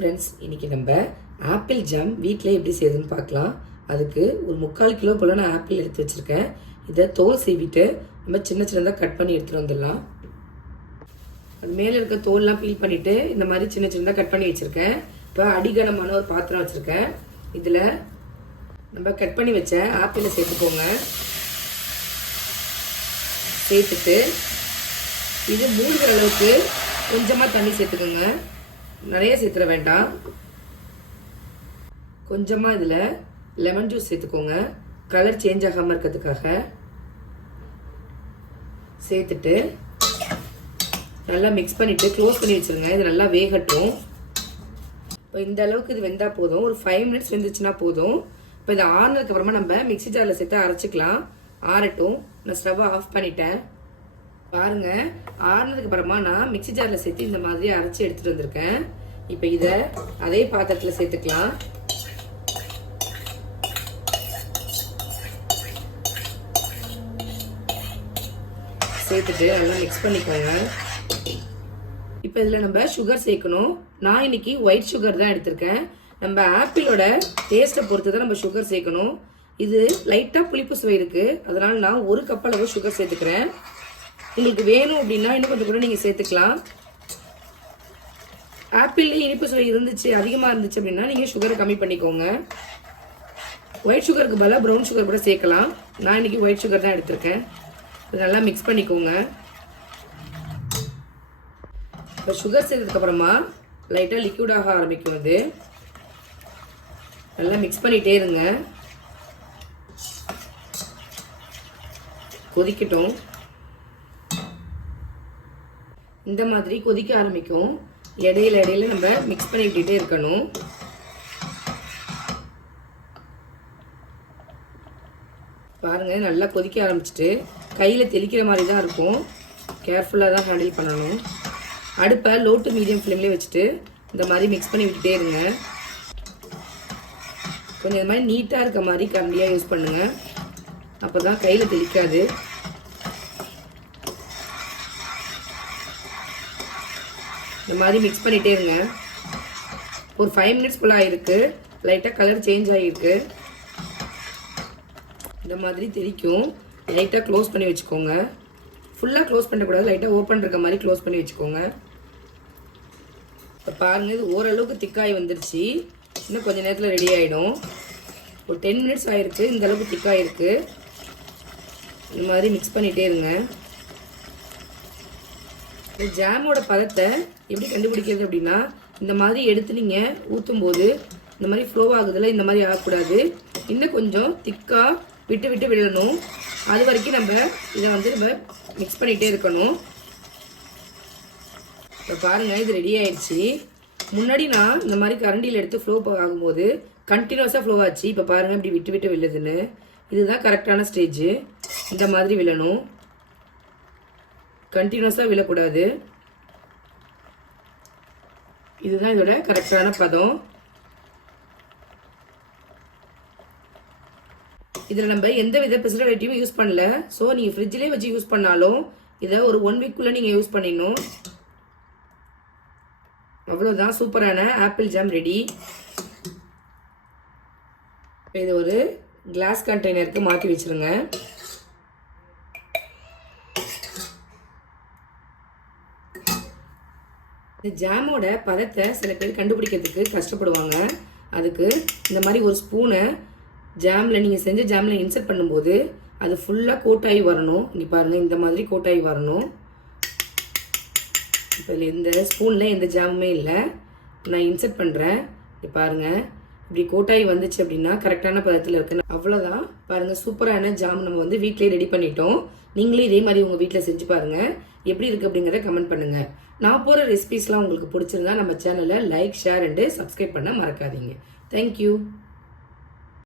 Friends, இன்றைக்கி நம்ம apple jam வீட்டில் எப்படி செய்யுதுன்னு பார்க்கலாம். அதுக்கு ஒரு 3/4 கிலோ போல் நான் ஆப்பிள் எடுத்து வச்சுருக்கேன். இதை தோல் சீவிட்டு நம்ம சின்ன சின்னதாக கட் பண்ணி எடுத்துகிட்டு வந்துடலாம். அது மேலே இருக்க தோல்லாம் பீல் பண்ணிவிட்டு இந்த மாதிரி சின்ன சின்னதாக கட் பண்ணி வச்சுருக்கேன். இப்போ அடிகனமான ஒரு பாத்திரம் வச்சுருக்கேன். இதில் நம்ம கட் பண்ணி வச்ச ஆப்பிளை சேர்த்துக்கோங்க. சேர்த்துட்டு இது மூழ்கிற அளவுக்கு கொஞ்சமாக தண்ணி சேர்த்துக்கோங்க. நிறைய சேர்த்துட வேண்டாம். கொஞ்சமாக இதில் லெமன் ஜூஸ் சேர்த்துக்கோங்க, கலர் சேஞ்ச் ஆகாமல் இருக்கிறதுக்காக. சேர்த்துட்டு நல்லா மிக்ஸ் பண்ணிவிட்டு க்ளோஸ் பண்ணி வச்சுருங்க. இது நல்லா வேகட்டும். இப்போ இந்த அளவுக்கு இது வெந்தால் போதும். ஒரு 5 மினிட்ஸ் வெந்துச்சுன்னா போதும். இப்போ இதை ஆறுனதுக்கு அப்புறமா நம்ம மிக்ஸி ஜாரில் சேர்த்து அரைச்சிக்கலாம். ஆறட்டும். நான் ஸ்டவ்வை ஆஃப் பண்ணிட்டேன். பாருங்கள், ஆறுனதுக்கு அப்புறமா நான் மிக்ஸி ஜாரில் சேர்த்து இந்த மாதிரி அரைச்சி எடுத்துகிட்டு வந்திருக்கேன். இப்போ இதை அதே பாத்திரத்தில் சேர்த்துக்கலாம். சேர்த்துட்டு நல்லா மிக்ஸ் பண்ணிக்கோங்க. இப்போ இதில் நம்ம சுகர் சேர்க்கணும். நான் இன்னைக்கு ஒயிட் சுகர் தான் எடுத்திருக்கேன். நம்ம ஆப்பிளோட டேஸ்ட்டை பொறுத்து தான் நம்ம சுகர் சேர்க்கணும். இது லைட்டாக புளிப்பு சுவை இருக்குது, அதனால் நான் 1 கப் அளவு சுகர் சேர்த்துக்கிறேன். உங்களுக்கு வேணும் அப்படின்னா இன்னும் கொஞ்சம் கூட நீங்கள் சேர்த்துக்கலாம். ஆப்பிள்லேயே இனிப்பு சுவை இருந்துச்சு, அதிகமாக இருந்துச்சு அப்படின்னா நீங்கள் சுகரை கம்மி பண்ணிக்கோங்க. ஒயிட் சுகருக்கு பதிலாக ப்ரௌன் சுகர் கூட சேர்க்கலாம். நான் இன்றைக்கி ஒயிட் சுகர் தான் எடுத்திருக்கேன். இது நல்லா மிக்ஸ் பண்ணிக்கோங்க. இப்போ சுகர் சேர்த்ததுக்கப்புறமா லைட்டாக லிக்விடாக ஆரம்பிக்கும். இது நல்லா மிக்ஸ் பண்ணிகிட்டே இருங்க. கொதிக்கட்டும். இந்த மாதிரி கொதிக்க ஆரம்பிக்கும். இடையில இடையில நம்ம மிக்ஸ் பண்ணி விட்டுட்டே இருக்கணும். பாருங்க, நல்லா கொதிக்க ஆரம்பிச்சிட்டு கையில் தெளிக்கிற மாதிரி தான் இருக்கும். கேர்ஃபுல்லாக தான் ஹேண்டில் பண்ணணும். அடுப்பை லோ டு மீடியம் ஃப்ளேம்லேயே வச்சுட்டு இந்த மாதிரி மிக்ஸ் பண்ணி விட்டுட்டே இருங்க. கொஞ்சம் இந்த மாதிரி நீட்டாக இருக்க மாதிரி கரண்டியாக யூஸ் பண்ணுங்கள். அப்போ தான் கையில் தெளிக்காது. இந்த மாதிரி மிக்ஸ் பண்ணிகிட்டே இருங்க. ஒரு 5 மினிட்ஸ் போல் ஆகிருக்கு. லைட்டாக கலர் சேஞ்ச் ஆகிருக்கு. இந்த மாதிரி தெரிக்கும். லைட்டாக க்ளோஸ் பண்ணி வச்சுக்கோங்க. ஃபுல்லாக க்ளோஸ் பண்ணக்கூடாது, லைட்டாக ஓப்பன் இருக்க மாதிரி க்ளோஸ் பண்ணி வச்சுக்கோங்க. இப்போ பாருங்கள், இது ஓரளவுக்கு திக்காகி வந்துருச்சு. இன்னும் கொஞ்சம் நேரத்தில் ரெடி ஆகிடும். ஒரு 10 மினிட்ஸ் ஆகிருக்கு. இந்த அளவுக்கு திக்காகிருக்கு. இந்த மாதிரி மிக்ஸ் பண்ணிகிட்டே இருங்க. இந்த ஜாமோட பதத்தை எப்படி கண்டுபிடிக்கிறது அப்படின்னா, இந்த மாதிரி எடுத்து நீங்கள் ஊற்றும் போது இந்த மாதிரி ஃப்ளோ ஆகுதுல, இந்த மாதிரி ஆகக்கூடாது. இன்னும் கொஞ்சம் திக்காக விட்டு விட்டு விடணும். அது வரைக்கும் நம்ம இதை நம்ம மிக்ஸ் பண்ணிகிட்டே இருக்கணும். இப்போ பாருங்கள், இது ரெடி ஆயிடுச்சு. முன்னாடி நான் இந்த மாதிரி கரண்டியில் எடுத்து ஃப்ளோ ஆகும்போது கண்டினியூஸாக ஃப்ளோ ஆச்சு. இப்போ பாருங்கள், இப்படி விட்டு விட்டு விழுதுன்னு. இதுதான் கரெக்டான ஸ்டேஜ். இந்த மாதிரி விழணும். கண்டினியூஸாக விழக்கூடாது. இதுதான் இதோட கரெக்டான பதம். இதில் நம்ம எந்த வித ப்ரிசர்வேட்டிவும் யூஸ் பண்ணல. ஸோ நீங்கள் ஃப்ரிட்ஜ்லேயே வச்சு யூஸ் பண்ணாலும் இதை ஒரு 1 வீக்குள்ளே நீங்கள் யூஸ் பண்ணிடணும். அவ்வளோதான், சூப்பரான ஆப்பிள் ஜாம் ரெடி. இது ஒரு கிளாஸ் கண்டெய்னருக்கு மாற்றி வச்சுருங்க. இந்த ஜாமோட பதத்தை சில பேர் கண்டுபிடிக்கிறதுக்கு கஷ்டப்படுவாங்க. அதுக்கு இந்த மாதிரி ஒரு ஸ்பூனை ஜாமில், நீங்கள் செஞ்ச ஜாமில் இன்சர்ட் பண்ணும்போது அது ஃபுல்லாக கோட்டாகி வரணும். இங்கே பாருங்கள், இந்த மாதிரி கோட்டாகி வரணும். இப்போ இந்த ஸ்பூனில் எந்த ஜாமுமே இல்லை. நான் இன்சர்ட் பண்ணுறேன். இப்போ பாருங்கள், இப்படி கோட்டாகி வந்துச்சு அப்படின்னா கரெக்டான பதத்தில் இருக்குது. அவ்வளோதான். பாருங்கள், சூப்பரான ஜாம் நம்ம வீட்டிலே ரெடி பண்ணிட்டோம். நீங்களே இதே மாதிரி உங்கள் வீட்டில் செஞ்சு பாருங்கள். எப்படி இருக்குது அப்படிங்கிறத கமெண்ட் பண்ணுங்கள். நான் போகிற ரெசிபீஸ்லாம் உங்களுக்கு பிடிச்சிருந்தா நம்ம சேனலை லைக், ஷேர் அண்டு சப்ஸ்கிரைப் பண்ண மறக்காதீங்க. தேங்க்யூ.